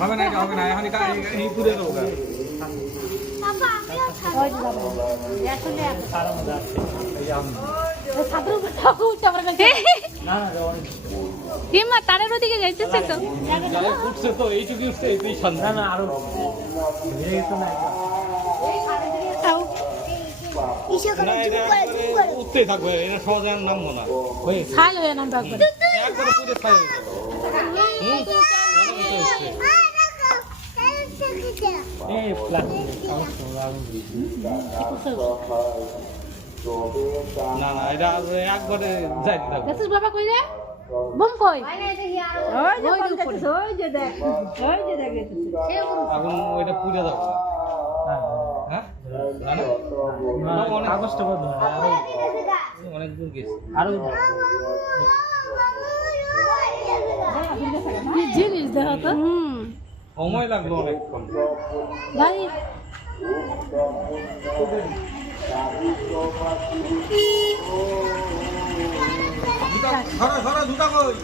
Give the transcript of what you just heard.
হবে না এটা হবে না এখন এই পুরে দেবো বাবা আমিও খাবো ওই যাবে আসলে সারা মজা আছে এই আম ছাত্র ঠাকু চাপড়া গেছে না না জওয়ান হিমা তারের ওদিকে যাইতেছে তো জালে উঠছে তো এইটুকু উঠছে এই সন্ধ্যা না আরো হয়ে গেছে না খাও ইসে না এটা একবারে উঠতেই থাকবে এটা সহজে আর নামবো না হয়ে খাই লয়ে নাম একবার একবারে পুরে খাই হয়ে যাবে এই প্লান না না এটা একবারে যাইতে থাকবে দেখছিস বাবা কই রে বম কই ওই যে দেখ এখন ওইটা পুরে যাবে হ্যাঁ না না অনেক আগস্ট বন্ধ আরো অনেক দূর গেছে আরো কি জিনিস দেখো তো সময় লাগলো অনেকক্ষণ ভাই জুতা সরা জুতা কই